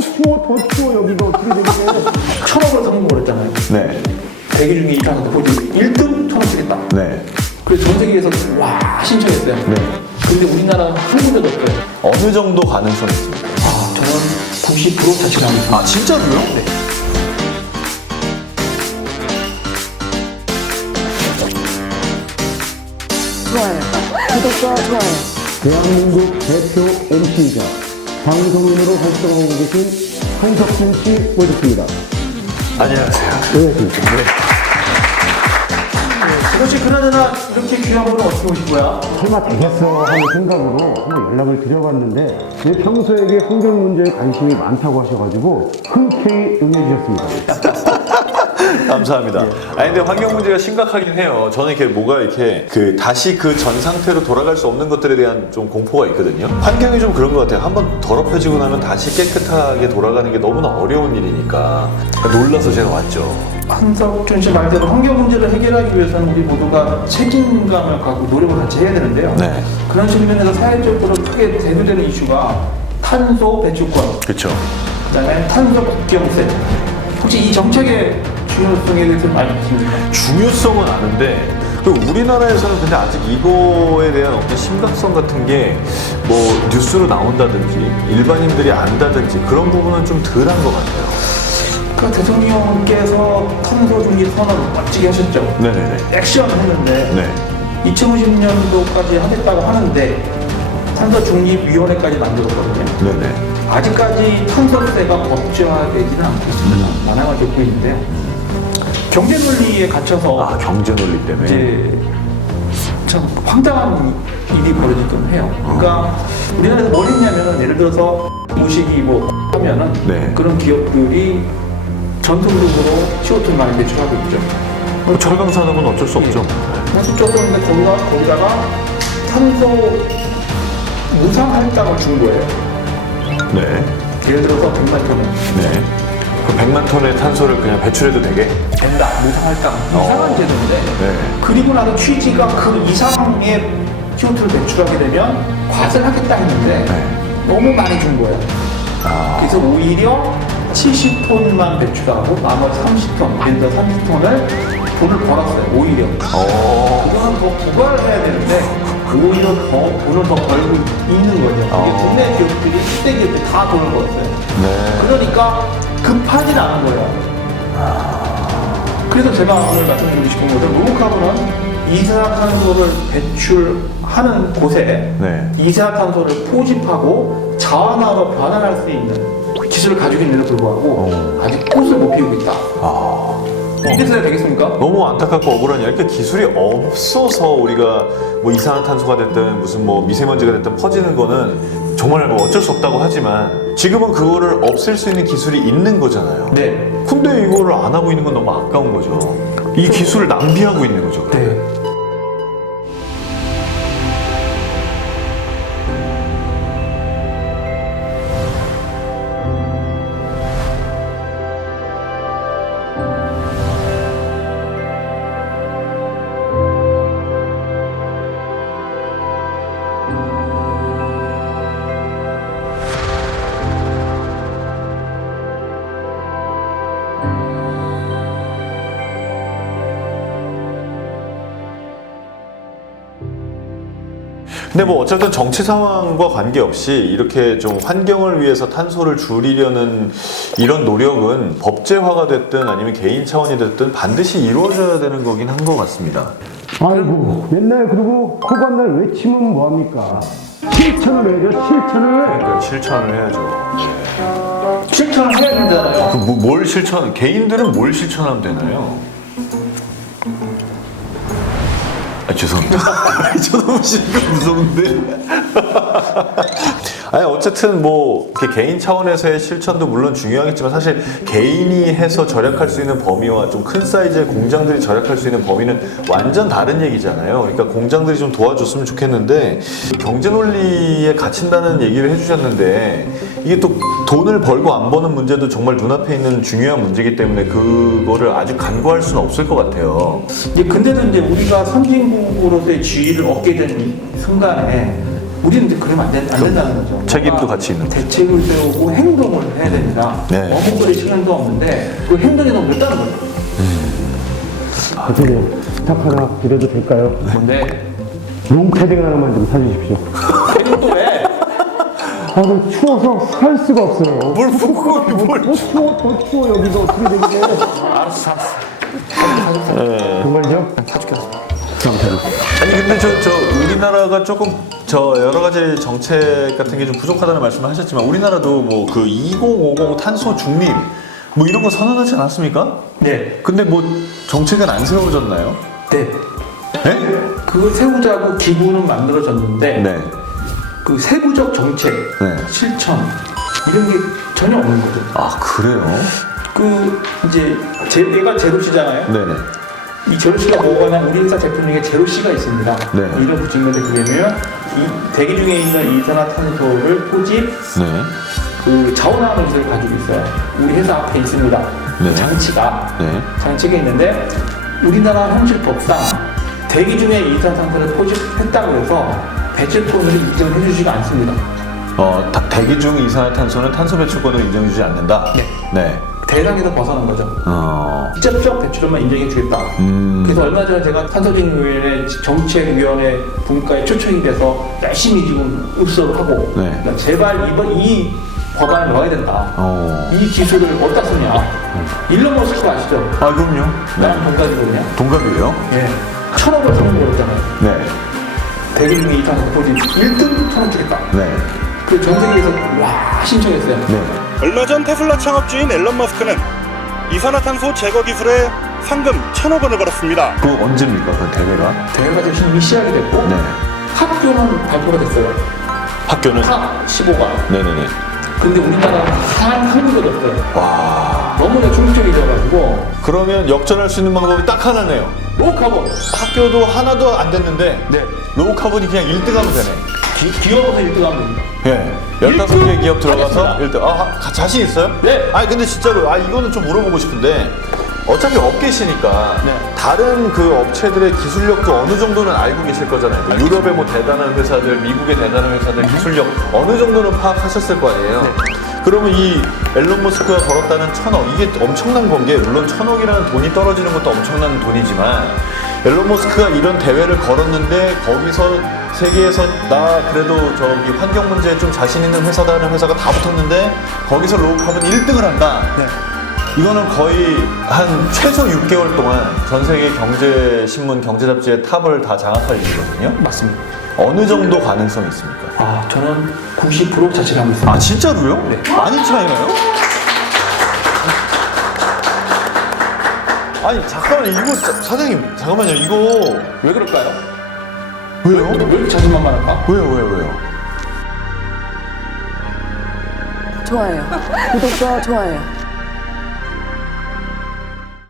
더 추워 여기가 어떻게 되겠네. 1,000억을 성공을 했잖아요. 네. 대기 중에 입장해서 보지 1등 1,000억 쓰겠다. 네. 그래서 전 세계에서 와 신청했어요. 네. 근데 우리나라는 한 군데도 없어요. 어느 정도 가능성이 있습니까? 저는 90% 자신감 있습니다. 아, 진짜로요? 네. 좋아요. 구독과 좋아요. 대한민국 대표 MC이자 방송인으로 활동하고 계신 한석준 씨 모셨습니다. 안녕하세요. 안녕하십니까. 그것이 그나저나 이렇게 귀한 분은 어떻게 오신 거야? 설마 되겠어 하는 생각으로 한번 연락을 드려봤는데 평소에게 환경 문제에 관심이 많다고 하셔가지고 흔쾌히 응해주셨습니다. 감사합니다. 아니 근데 환경 문제가 심각하긴 해요. 저는 이렇게 뭐가 이렇게 다시 그 전 상태로 돌아갈 수 없는 것들에 대한 좀 공포가 있거든요. 환경이 좀 그런 것 같아요. 한번 더럽혀지고 나면 다시 깨끗하게 돌아가는 게 너무나 어려운 일이니까 놀라서 제가 왔죠. 한석준 씨 말대로 환경 문제를 해결하기 위해서는 우리 모두가 책임감을 갖고 노력을 같이 해야 되는데요. 네. 그런 측면에서 사회적으로 크게 대두되는 이슈가 탄소 배출권, 그렇죠. 그다음에 탄소 국경세. 혹시 이 정책의 중요성에 대해서 많이 아십니까? 중요성은 아는데 우리나라에서는 근데 아직 이거에 대한 어떤 심각성 같은 게 뭐 뉴스로 나온다든지 일반인들이 안다든지 그런 부분은 좀 덜한 것 같아요. 그 대통령께서 탄소 중립 선언을 멋지게 하셨죠. 네네네. 액션 했는데 네. 2050년도까지 하겠다고 하는데 탄소 중립 위원회까지 만들었거든요. 네네. 아직까지 탄소세가 법제화되지는 않고 있습니다. 난항을 겪고 있는데요. 경제 논리에 갇혀서 아, 경제 논리 때문에. 이제 참 황당한 일이 벌어지곤 해요. 그러니까 우리나라에서 뭘 했냐면은 예를 들어서 무식이 뭐 하면은 네. 그런 기업들이 전통적으로 CO2를 많이 배출하고 있죠. 철강 산업은 어쩔 수 없죠. 그래서 조금 거기다가 탄소 무상 할당을 준 거예요. 네. 예를 들어서 100만 톤 네. 그 100만 톤의 탄소를 그냥 배출해도 되게? 된다. 무상 할당. 이상한 제도인데. 네. 그리고 나서 취지가 그 이상의 CO2를 배출하게 되면 과세하겠다 했는데 네. 너무 많이 준 거예요. 아. 그래서 오히려 70톤만 배출하고 나머지 30톤, 예를 들어 30톤을 돈을 벌었어요. 오히려. 그거는 더 부과를 해야 되는데 오히려 더 돈을 더 벌고 있는 거죠. 이게 국내 기업들이, 국내 기업들이 다 돈을 벌었어요. 네. 그러니까 급하진 않은 거예요. 그래서 제가 오늘 말씀드리고 싶은 것은 로보카본은 이산화탄소를 배출하는 곳에 네. 이산화탄소를 포집하고 자원화로 변환할 수 있는 기술을 가지고 있는데도 불구하고 아직 꽃을 못 피우고 있다. 이렇게 해야 되겠습니까? 너무 안타깝고 억울한 일. 이렇게 기술이 없어서 우리가 뭐 이산화탄소가 됐든 무슨 뭐 미세먼지가 됐든 퍼지는 거는 정말 뭐 어쩔 수 없다고 하지만 지금은 그거를 없앨 수 있는 기술이 있는 거잖아요. 네. 근데 이거를 안 하고 있는 건 너무 아까운 거죠. 이 기술을 낭비하고 있는 거죠. 네. 근데 뭐 어쨌든 정치 상황과 관계없이 이렇게 좀 환경을 위해서 탄소를 줄이려는 이런 노력은 법제화가 됐든 아니면 개인 차원이 됐든 반드시 이루어져야 되는 거긴 한 것 같습니다. 아이고 맨날 그러고 호감날 외치면 뭐합니까? 실천을 해야죠. 실천을. 그러니까 실천을 해야죠. 실천을 해야 된잖아요. 뭘 실천? 개인들은 뭘 실천하면 되나요? 아, 죄송합니다. 저 너무 심각 무서운데. 아니 어쨌든 뭐 이렇게 개인 차원에서의 실천도 물론 중요하겠지만 사실 개인이 해서 절약할 수 있는 범위와 좀 큰 사이즈의 공장들이 절약할 수 있는 범위는 완전 다른 얘기잖아요. 그러니까 공장들이 좀 도와줬으면 좋겠는데 경제 논리에 갇힌다는 얘기를 해주셨는데 이게 또 돈을 벌고 안 버는 문제도 정말 눈앞에 있는 중요한 문제이기 때문에 그거를 아주 간과할 수는 없을 것 같아요. 이제 근데도 이제 우리가 선진국으로서의 지위를 얻게 된 순간에 우리는 이제 그러면 안 된다는 거죠. 책임도 같이 있는 거죠. 대책을 세우고 행동을 해야 되는 네. 먹을거리 시간도 없는데 그 행동이 너무 늦다는 거예요. 대표님, 부탁 하나 드려도 될까요? 뭔데? 롱패딩 하나만 좀 사주십시오. 이거 또 왜? 나 추워서 살 수가 없어요. 뭘 붓고 뭘 더 추워, 여기가 어떻게 되겠네. 알았어. 정말요? 사줄게. 감사합니다. 아니 근데 저 우리나라가 조금 저 여러 가지 정책 같은 게 좀 부족하다는 말씀을 하셨지만 우리나라도 뭐 그 2050 탄소 중립 뭐 이런 거 선언하지 않았습니까? 네. 근데 뭐 정책은 안 세워졌나요? 네. 네? 그걸 세우자고 기구는 만들어졌는데 네. 그 세부적 정책, 네. 실천 이런 게 전혀 없는 거죠. 아 그래요? 그 이제 얘가 제로시잖아요. 네네. 이 제로시가 뭐거나 우리 회사 제품 중에 제로시가 있습니다. 네. 이런 붙인 건데 그러면 이 대기 중에 있는 이산화탄소를 포집 네. 그 자원화하는 기술을 가지고 있어요. 우리 회사 앞에 있습니다. 네. 장치가 네. 장치가 있는데 우리나라 현실법상 대기 중에 이산화탄소를 포집했다고 해서 배출권으로 인정을 해주지가 않습니다. 대기 중 이산화탄소는 탄소 배출권으로 인정해주지 않는다. 네. 네. 대상에서 벗어난 거죠. 어. 직접적 배출원만 인정해 주겠다. 그래서 얼마 전에 제가 탄소진위원회 정책위원회 분과에 초청이 돼서 열심히 지금 읍소를 하고 네. 그러니까 제발 이번 이 법안을 넣어야 된다. 이 기술을 어디다 쓰냐. 일론 머스크 아시죠? 아 그럼요. 나랑 네. 동갑이거든요. 동갑이에요? 예. 1,000억을 선물했잖아요. 네. 대기 중에 이산화탄소 포집 1등 1,000억 주겠다. 네. 그 전 세계에서 와 신청했어요. 네. 얼마 전 테슬라 창업주인 앨런 머스크는 이산화탄소 제거 기술에 상금 1,000억 원을 벌었습니다. 그 언제입니까 그 대회가? 대회가 지금 이미 시작이 됐고 네. 학교는 발표가 됐어요. 학교는? 탑 15가. 네네네. 근데 근데 우리나라는 한 군데도 없어요. 와. 너무나 충격적이어가지고 그러면 역전할 수 있는 방법이 딱 하나네요. 로카본 학교도 하나도 안 됐는데 네. 로우카본이 그냥 1등하면 되네. 기업에서 1등하면 됩니다. 예. 15개 기업 들어가서 하겠습니다. 1등. 자신 있어요? 네. 아니 근데 진짜로 이거는 좀 물어보고 싶은데 어차피 업계시니까 네. 다른 그 업체들의 기술력도 어느 정도는 알고 계실 거잖아요. 뭐 유럽의 뭐 대단한 회사들, 미국의 대단한 회사들 기술력 어느 정도는 파악하셨을 거 아니에요. 그러면 이 앨런 머스크가 벌었다는 1,000억 이게 엄청난 건 게 물론 1,000억이라는 돈이 떨어지는 것도 엄청난 돈이지만 앨런 머스크가 이런 대회를 걸었는데 거기서 세계에서 나 그래도 저기 환경 문제에 좀 자신 있는 회사다는 회사가 다 붙었는데 거기서 로우카본 1등을 한다. 네. 이거는 거의 한 최소 6개월 동안 전 세계 경제신문 경제잡지의 탑을 다 장악할 일이거든요. 맞습니다. 어느 정도 가능성이 있습니까? 저는 90% 자신하고 있습니다. 아 진짜로요? 네. 많이 차이나요? 아니 잠깐만요 이거 사장님 잠깐만요 이거 왜 그럴까요? 왜요? 왜 이렇게 자신만만할까? 왜요? 좋아요. 구독과 좋아요.